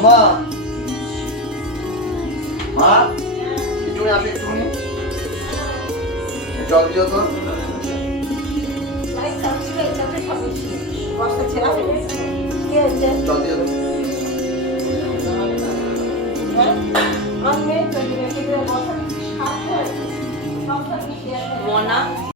আমা মা একটুখানি আসো একটুখানি। জল দিও তো। জল দিও তো। মনা।